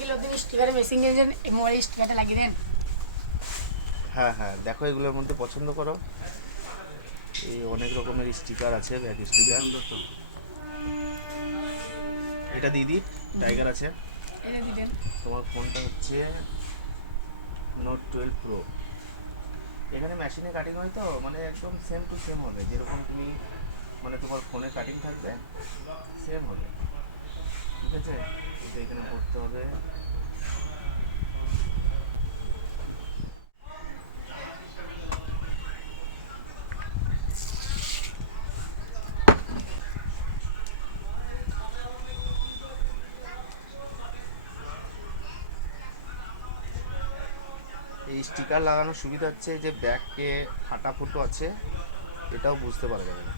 Kilo দিন স্টিকারে machine কিনেছেন এই মোবাইল স্টিকারটা লাগিয়ে দেন। হ্যাঁ হ্যাঁ, দেখো এগুলোর মধ্যে পছন্দ করো। এই অনেক রকমের স্টিকার আছে, ব্যাক স্টিকার। এটা দিদি টাইগার আছে। এটা দিবেন। তোমার ফোনটা হচ্ছে Note 12 Pro। এখানে মেশিনে কাটিং হয় তো, মানে একদম সেম টু সেম হবে, যেরকম তুমি মানে তোমার ফোনে কাটিং থাকবে সেম হবে, ঠিক আছে। এটা এখানে করতে হবে। এই স্টিকার লাগানোর সুবিধা হচ্ছে যে ব্যাকে ফাটা ফুটো আছে এটাও বুঝতে পারা যাবে না।